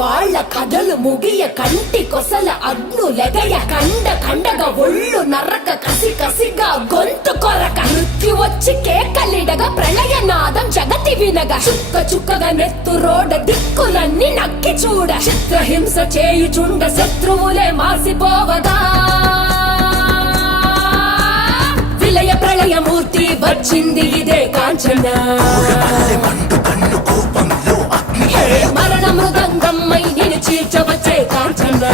వాళ్ళ కథలు ముగియ కంటి కొసల అగ్నులెగయ కండ కండగా ఒళ్ళు నరక కసి కసిగా గొంతు కొరక మృత్యు వచ్చి కేకలిడగా ప్రళయనాదం జగతి వినగా చుక్క చుక్కగా నెత్తురోడ దిక్కులన్నీ నక్కి చూడ చిత్రహింస చేయుచుండ శత్రువులే మాసిపోవగా విలయ ప్రళయమూర్తి వచ్చింది ఇదే కాంచన మరణ మృదంగమ్మై నేను చీల్చవచ్చే కాంచన